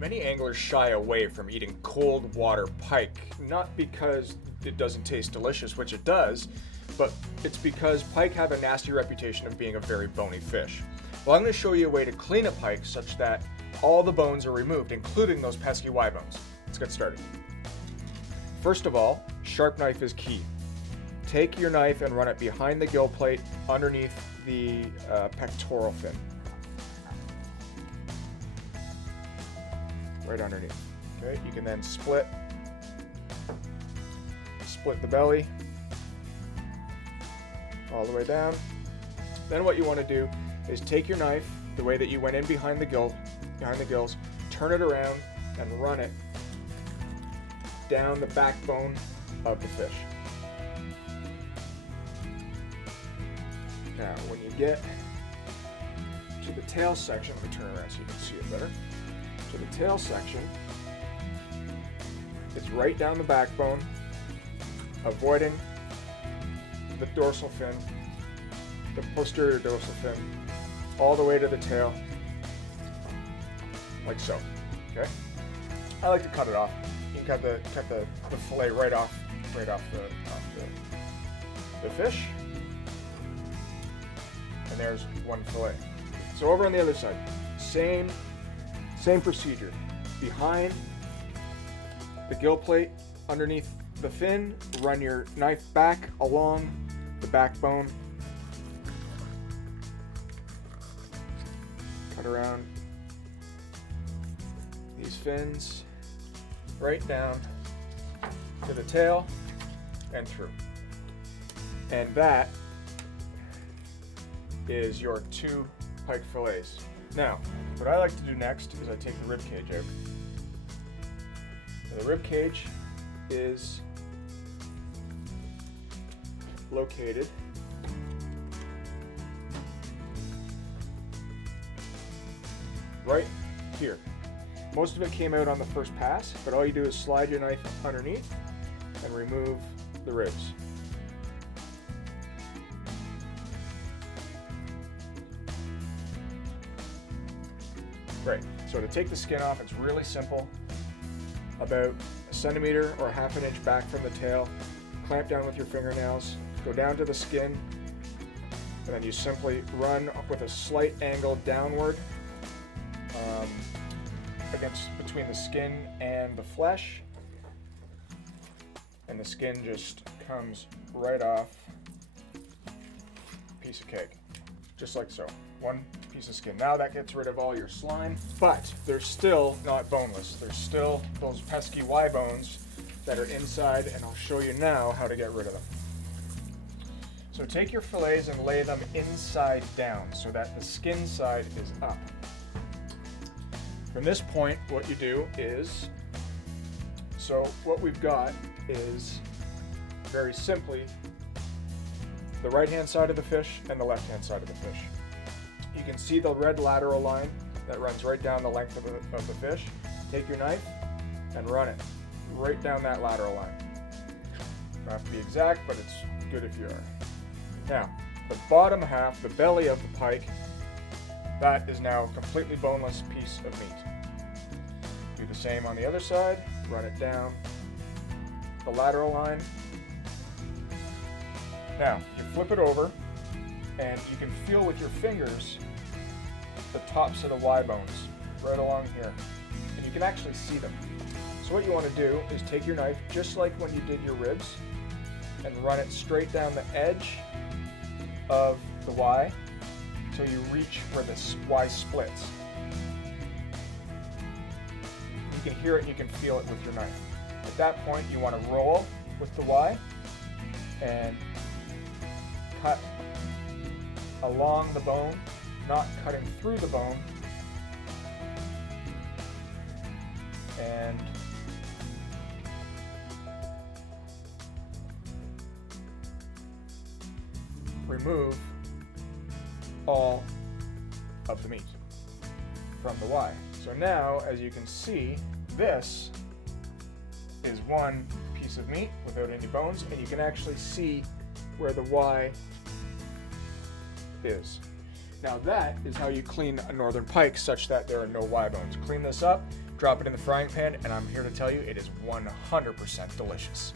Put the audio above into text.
Many anglers shy away from eating cold water pike, not because it doesn't taste delicious, which it does, but it's because pike have a nasty reputation of being a very bony fish. Well, I'm going to show you a way to clean a pike such that all the bones are removed, including those pesky Y bones. Let's get started. First of all, sharp knife is key. Take your knife and run it behind the gill plate underneath the pectoral fin. Right underneath. Okay, you can then split the belly all the way down. Then what you want to do is take your knife the way that you went in behind the gills, turn it around and run it down the backbone of the fish. Now, when you get to the tail section, let me turn around so you can see it better. To the tail section, it's right down the backbone, avoiding the dorsal fin, the posterior dorsal fin, all the way to the tail, like so. Okay. I like to cut it off. You can cut the fillet right off the fish. And there's one fillet. So over on the other side, same procedure. Behind the gill plate, underneath the fin, run your knife back along the backbone. Cut around these fins, right down to the tail and through. And that is your 2 pike fillets. Now, what I like to do next is I take the rib cage out. Now, the rib cage is located right here. Most of it came out on the first pass, but all you do is slide your knife underneath and remove the ribs. Great. So to take the skin off, it's really simple. About a centimeter or half an inch back from the tail, clamp down with your fingernails, go down to the skin, and then you simply run with a slight angle downward between the skin and the flesh, and the skin just comes right off. Piece of cake, just like so. One piece of skin. Now that gets rid of all your slime, but they're still not boneless. There's still those pesky Y bones that are inside, and I'll show you now how to get rid of them. So take your fillets and lay them inside down so that the skin side is up. From this point, what you do is, so what we've got is very simply the right-hand side of the fish and the left-hand side of the fish. You can see the red lateral line that runs right down the length of the fish. Take your knife and run it right down that lateral line. Don't have to be exact, but it's good if you are. Now, the bottom half, the belly of the pike, that is now a completely boneless piece of meat. Do the same on the other side, run it down the lateral line. Now, you flip it over, and you can feel with your fingers the tops of the Y bones right along here, and you can actually see them. So what you want to do is take your knife, just like when you did your ribs, and run it straight down the edge of the Y until you reach where the Y splits. You can hear it and you can feel it with your knife. At that point, you want to roll with the Y and cut along the bone, not cutting through the bone, and remove all of the meat from the Y. So now, as you can see, this is one piece of meat without any bones, and you can actually see where the Y is. Now that is how you clean a northern pike such that there are no Y bones. Clean this up, drop it in the frying pan, and I'm here to tell you it is 100% delicious.